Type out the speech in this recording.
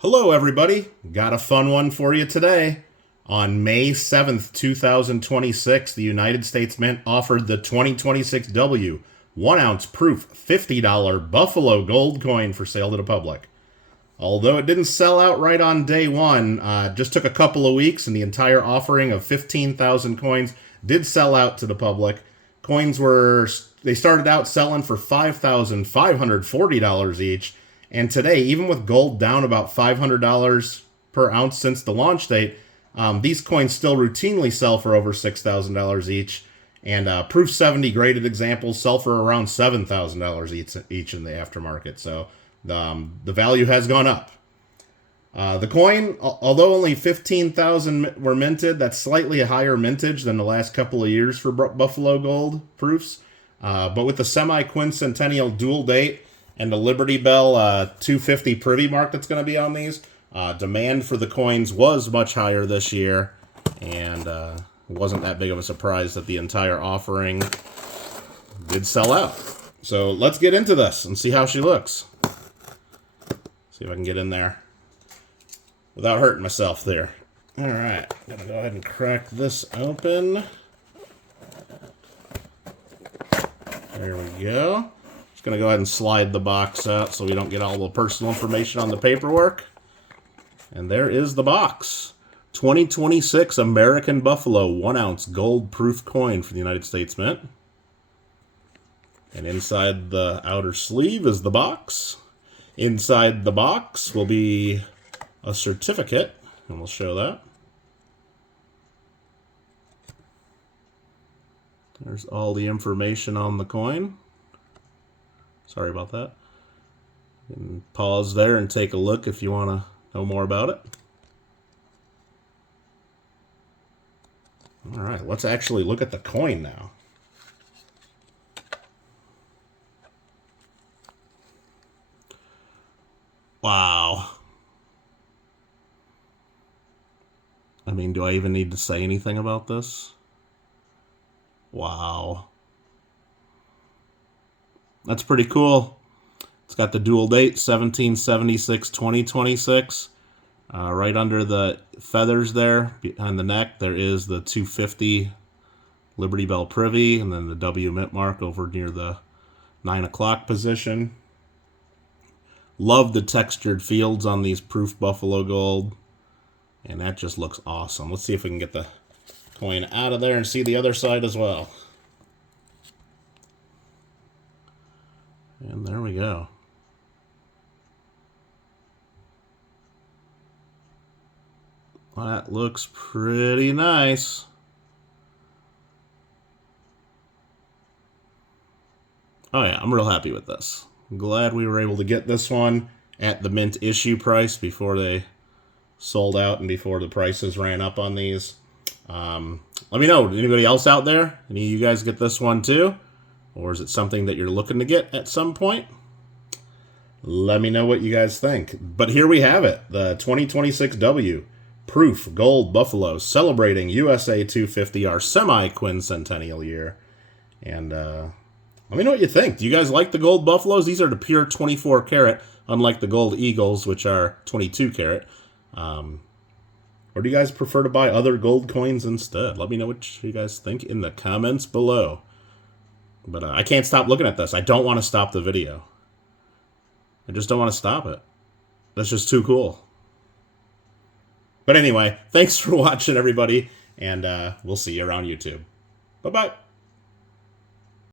Hello, everybody. Got a fun one for you today. On May 7th, 2026, the United States Mint offered the 2026 W 1-ounce proof $50 Buffalo gold coin for sale to the public. Although it didn't sell out right on day one, just took a couple of weeks, and the entire offering of 15,000 coins did sell out to the public. They started out selling for $5,540 each. And today, even with gold down about $500 per ounce since the launch date, these coins still routinely sell for over $6,000 each. And Proof 70 graded examples sell for around $7,000 each in the aftermarket. So the value has gone up. The coin, although only 15,000 were minted, that's slightly a higher mintage than the last couple of years for Buffalo Gold proofs. But with the Semiquincentennial dual date and the Liberty Bell 250 privy mark that's going to be on these, demand for the coins was much higher this year, and it wasn't that big of a surprise that the entire offering did sell out. So let's get into this and see how she looks. See if I can get in there without hurting myself there. All right, I'm going to go ahead and crack this open. There we go. Just going to go ahead and slide the box out so we don't get all the personal information on the paperwork. And there is the box. 2026 American Buffalo 1-ounce gold proof coin for the United States Mint. And inside the outer sleeve is the box. Inside the box will be a certificate, and we'll show that. There's all the information on the coin. Sorry about that. You can pause there and take a look if you want to know more about it. All right, let's actually look at the coin now. Wow. I mean, do I even need to say anything about this? Wow. That's pretty cool. It's got the dual date, 1776-2026. Right under the feathers there, behind the neck, there is the 250 Liberty Bell privy, and then the W mint mark over near the 9 o'clock position. Love the textured fields on these proof Buffalo Gold. And that just looks awesome. Let's see if we can get the coin out of there and see the other side as well. And there we go. That looks pretty nice. Oh yeah, I'm real happy with this. I'm glad we were able to get this one at the mint issue price before they sold out and before the prices ran up on these. Let me know, anybody else out there? Any of you guys get this one too? Or is it something that you're looking to get at some point? Let me know what you guys think. But here we have it, the 2026 W Proof Gold Buffalo, celebrating USA 250, our semi-quincentennial year. And let me know what you think. Do you guys like the gold Buffaloes? These are the pure 24 karat, unlike the gold Eagles, which are 22 karat. Or do you guys prefer to buy other gold coins instead? Let me know what you guys think in the comments below. But I can't stop looking at this. I don't want to stop the video. I just don't want to stop it. That's just too cool. But anyway, thanks for watching, everybody. And we'll see you around YouTube. Bye-bye.